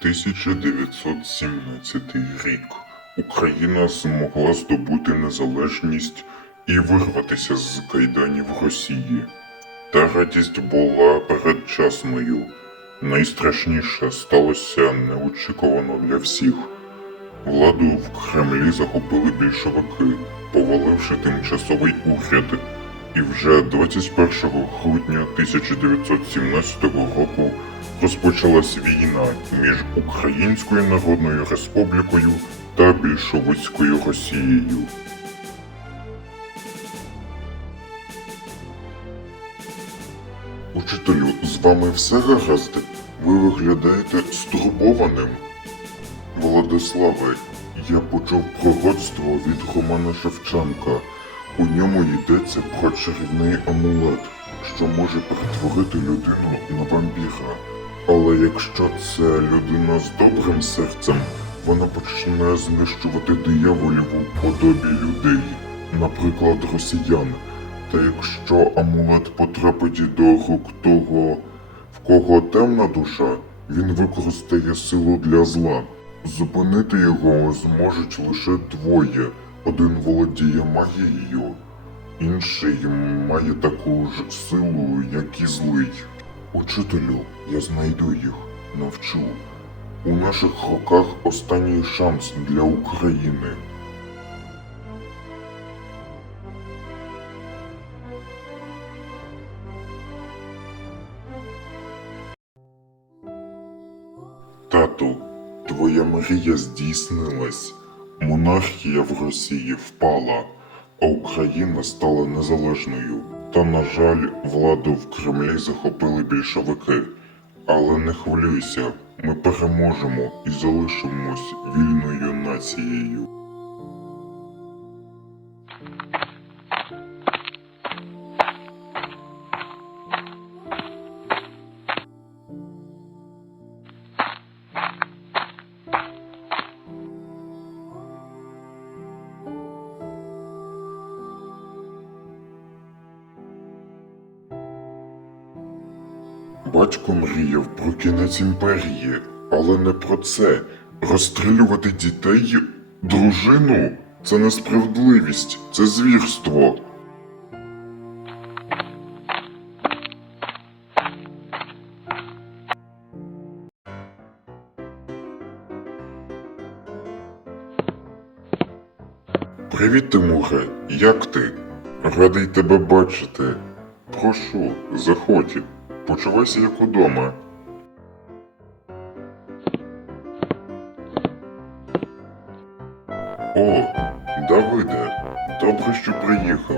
1917 рік Україна змогла здобути незалежність і вирватися з кайданів Росії. Та радість була передчасною. Найстрашніше сталося неочікувано для всіх. Владу в Кремлі захопили більшовики, поваливши тимчасовий уряд. І вже 21 грудня 1917 року розпочалась війна між Українською Народною Республікою та більшовицькою Росією. Учителю, з вами все гаразд? Ви виглядаєте стурбованим. Владиславе, я почув пророцтво від Романа Шевченка. У ньому йдеться про чарівний амулет, що може перетворити людину на вампіра. Але якщо це людина з добрим серцем, вона почне знищувати дияволів у подобі людей, наприклад, росіян. Та якщо амулет потрапить до рук того, в кого темна душа, він використає силу для зла. Зупинити його зможуть лише двоє. Один володіє магією, інший має таку ж силу, як і злий. Учителю, я знайду їх, навчу. У наших руках останній шанс для України. Тату, твоя мрія здійснилась. Монархія в Росії впала, а Україна стала незалежною. Та, на жаль, владу в Кремлі захопили більшовики. Але не хвилюйся, ми переможемо і залишимось вільною нацією. Батько мріяв про кінець імперії, але не про це. Розстрілювати дітей, дружину це несправедливість, це звірство. Привіт, Тимуре, як ти? Радий тебе бачити. Прошу, заходь. Почувайся як удома. О, Давиде, добре, що приїхав.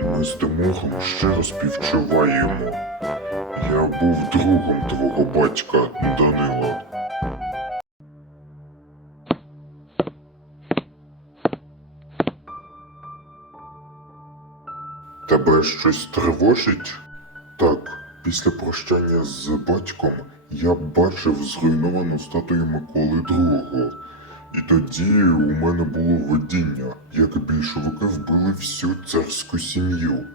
Ми з Тимуром щиро співчуваємо. Я був другом твого батька Данила. Тебе щось тривожить? Після прощання з батьком я бачив зруйновану статую Миколи II. І тоді у мене було видіння, як більшовики вбили всю царську сім'ю.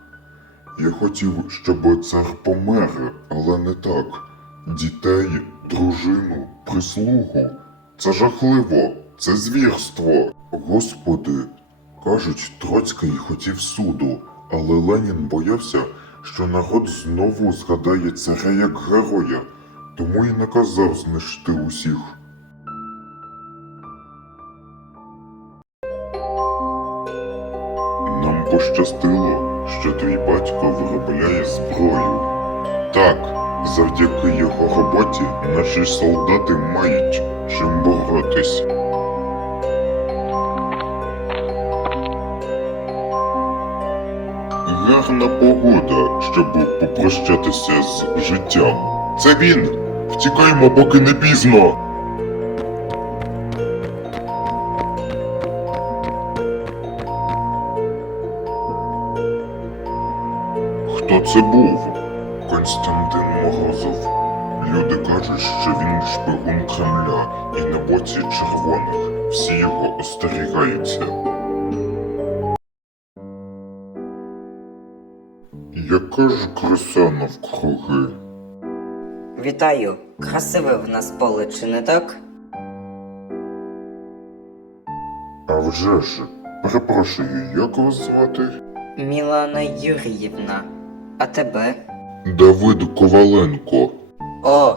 Я хотів, щоб цар помер, але не так. Дітей, дружину, прислугу. Це жахливо, це звірство. Господи, кажуть, Троцький хотів суду, але Ленін боявся, що народ знову згадає царя як героя, тому і наказав знищити усіх. Нам пощастило, що твій батько виробляє зброю. Так, завдяки його роботі наші солдати мають чим боротись. Гарна погода, щоб попрощатися з життям. Це він! Втікаймо, поки не пізно. Хто це був? Константин Морозов. Люди кажуть, що він шпигун Кремля і на боці червоних. Всі його остерігаються. Яка ж краса навкруги? Вітаю, Красиве в нас поле, чи не так? А вже ж, перепрошую, як вас звати? Мілана Юріївна. А тебе? Давид Коваленко. О,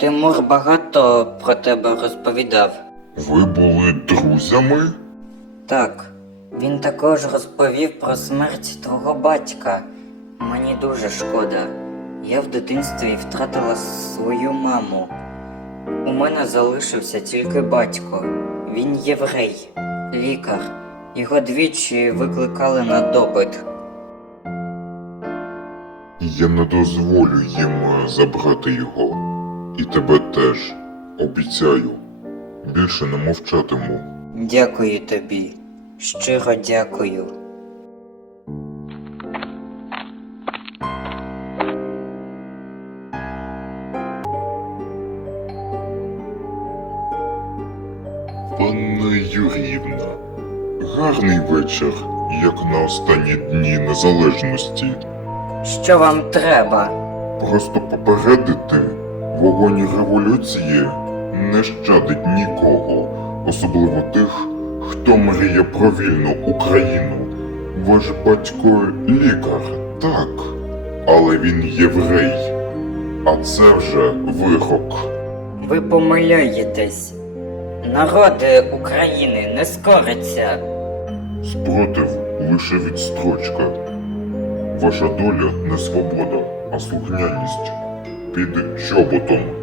Тимур багато про тебе розповідав. Ви були друзями? Так, він також розповів про смерть твого батька. Мені дуже шкода. Я в дитинстві втратила свою маму. У мене залишився тільки батько. Він єврей, лікар. Його двічі викликали на допит. Я не дозволю їм е, забрати його. І тебе теж. Обіцяю. Більше не мовчатиму. Дякую тобі. Щиро дякую. Юріївна, гарний вечір, як на останні дні незалежності. Що вам треба? Просто попередити, вогонь революції не щадить нікого, особливо тих, хто мріє про вільну Україну. Ваш батько лікар, так, але він єврей. А це вже вирок. Ви помиляєтесь. Народи України не скориться. Спротив лише відстрочка. Ваша доля не свобода, а слухняність під чоботом.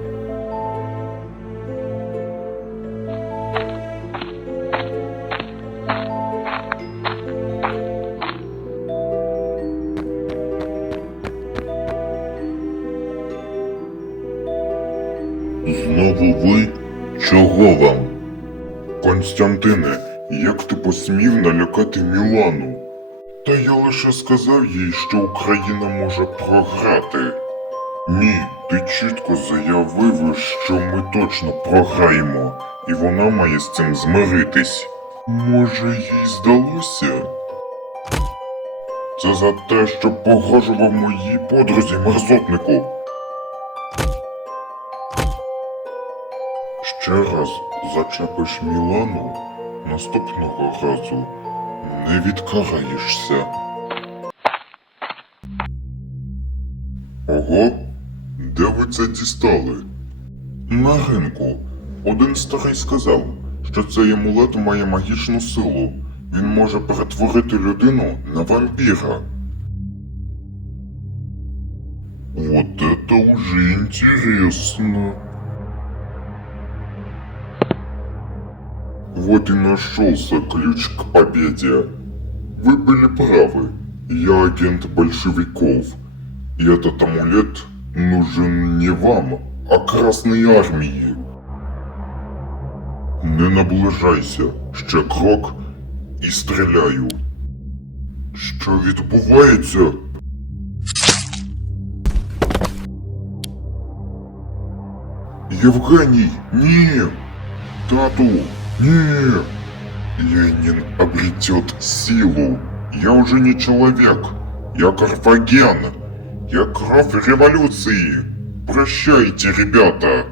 Посмів налякати Мілану? Та я лише сказав їй, що Україна може програти. Ні, ти чітко заявив, що ми точно програємо, і вона має з цим змиритись. Може, їй здалося? Це за те, що погрожував моїй подрузі мерзотнику. Ще раз зачепиш Мілану, наступного разу не відкараєшся. Ого, де ви це дістали? На ринку. Один старий сказав, що цей амулет має магічну силу. Він може перетворити людину на вампіра. Вот это уже интересно. Вот и нашелся ключ к победе. Вы были правы. Я агент большевиков. И этот амулет нужен не вам, а Красной Армии. Не наближайся, ще крок і стріляю. Що відбувається? Євгеній, ні! Тату, Не! Ленин обретет силу. Я уже не человек. Я Карфаген. Я кровь революции. Прощайте, ребята.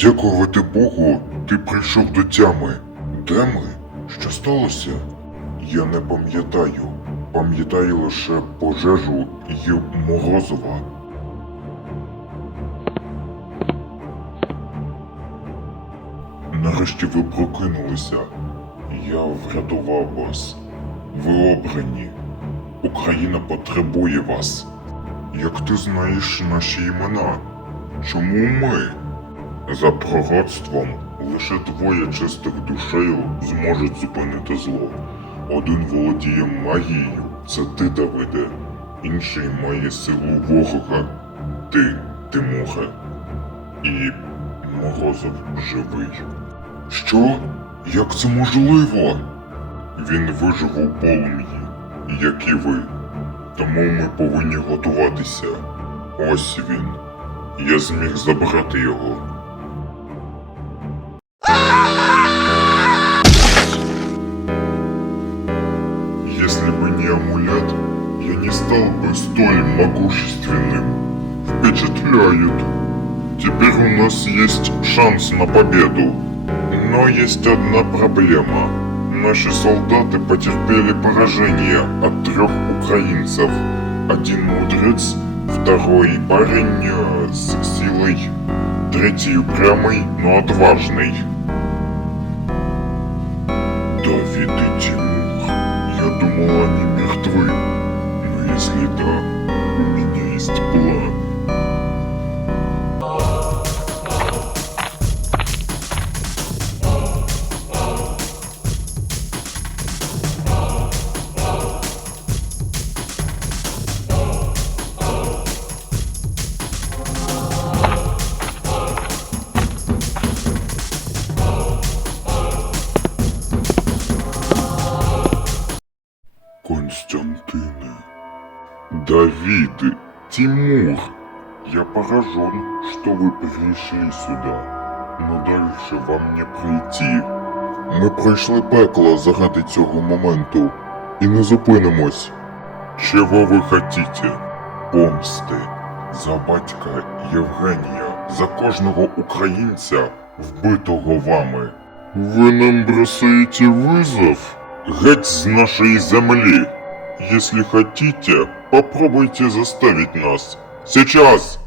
Дякувати Богу, ти прийшов до тями. Де ми? Що сталося? Я не пам'ятаю. Пам'ятаю лише пожежу і Морозова. Нарешті ви прокинулися. Я врятував вас. Ви обрані. Україна потребує вас. Як ти знаєш наші імена? Чому ми? За пророцтвом лише двоє чистих душею зможуть зупинити зло. Один володіє магією, це ти, Давиде. інший має силу ворога. Ти, Тимоха. І Морозов живий. Що? Як це можливо? Він вижив у полум'ї, як і ви. Тому ми повинні готуватися. Ось він. Я зміг забрати його. Стал бы столь могущественным. Впечатляет. Теперь у нас есть шанс на победу. Но есть одна проблема. Наши солдаты потерпели поражение от трех украинцев. Один мудрец, второй парень э, с силой, третий упрямый, но отважный. Давид и Тимур, я думал, они мертвы. Но если да, у меня есть план. Поражен, что вы пришли сюда, но дальше вам не прийти. Ми пройшли пекло заради цього моменту і не зупинимось. Чого ви хотіте? Помсти за батька Євгенія, за кожного українця, вбитого вами. Ви нам бросаете вызов? Геть з нашей земли. Если хотите, попробуйте заставить нас. Сейчас!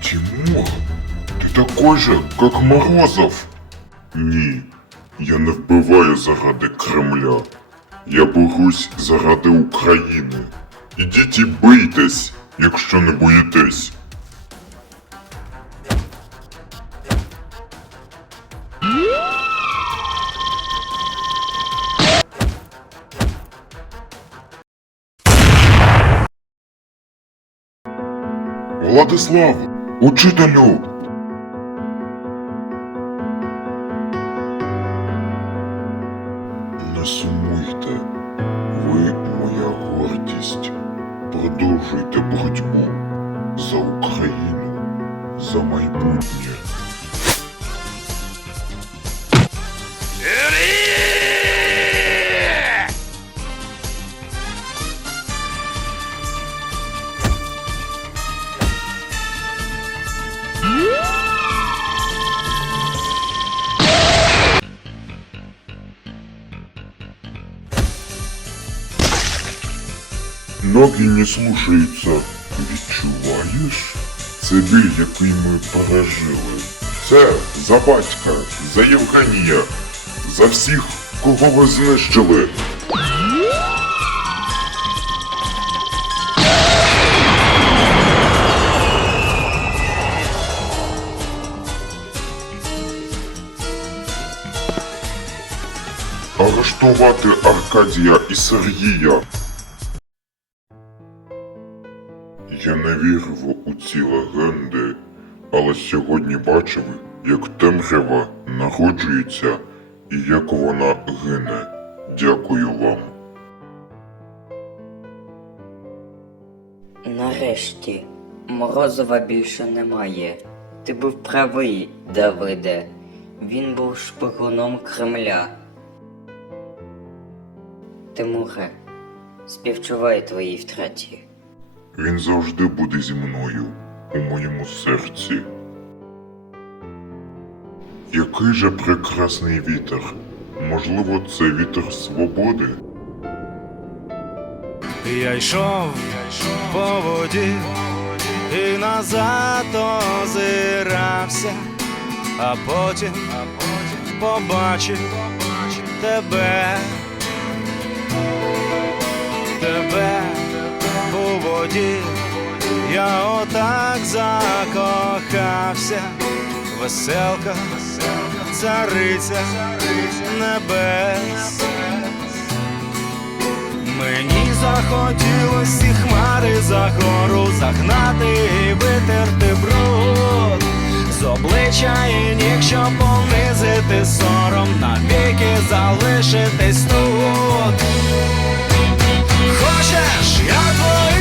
Тимур, ти такой же, как Морозов. Ні, я не вбиваю заради Кремля. Я борюсь заради України. Ідіть і бийтесь, якщо не боїтесь. Владислав, учителю! за майбутнє. Ноги не слушаються. Відчуваєш? Це біль, який ми пережили. Це за батька, за Євгенія, за всіх, кого ви знищили. Арештувати Аркадія і Сергія. Я не вірив ці легенди, але сьогодні бачив, як темрява народжується і як вона гине. Дякую вам. Нарешті, Морозова більше немає. Ти був правий, Давиде. Він був шпигуном Кремля. Тимуре, співчуваю твоїй втраті. Він завжди буде зі мною у моєму серці. Який же прекрасний вітер. Можливо, це вітер свободи. Я йшов по воді і назад озирався, а потім побачив тебе, тебе у воді, я отак закохався, веселка, цариця небес. Мені захотілось ці хмари за гору загнати і витерти бруд. З обличчя і ніг, щоб понизити сором, навіки залишитись Jak moje